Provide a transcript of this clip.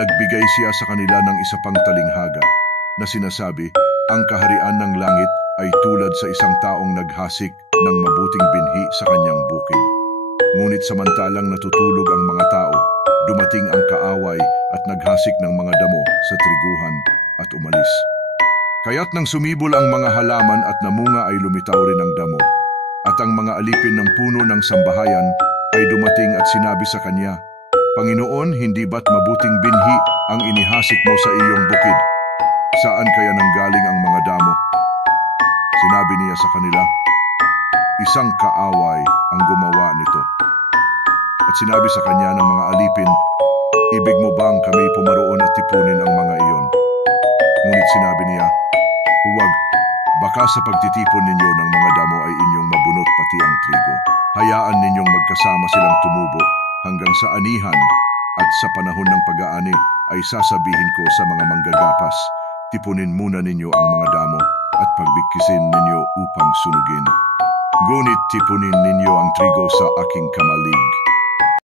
Nagbigay siya sa kanila ng isa pang talinghaga na sinasabi, ang kaharian ng langit ay tulad sa isang taong naghasik ng mabuting binhi sa kanyang bukid. Ngunit samantalang natutulog ang mga tao, dumating ang kaaway at naghasik ng mga damo sa triguhan at umalis. Kaya't nang sumibol ang mga halaman at namunga ay lumitaw rin ang damo. At ang mga alipin ng puno ng sambahayan ay dumating at sinabi sa kanya, Panginoon, hindi ba't mabuting binhi ang inihasik mo sa iyong bukid? Saan kaya nanggaling ang mga damo? Sinabi niya sa kanila, isang kaaway ang gumawa nito. At sinabi sa kanya ng mga alipin, ibig mo bang kami pumaroon at tipunin ang mga iyon? Ngunit sinabi niya, huwag, baka sa pagtitipon ninyo ng mga damo ay inyong mabunot pati ang trigo. Hayaan ninyong magkasama silang tumubo hanggang sa anihan at sa panahon ng pag-aani ay sasabihin ko sa mga manggagapas, tipunin muna ninyo ang mga damo at pagbigkisin ninyo upang sunugin. Ngunit tipunin ninyo ang trigo sa aking kamalig.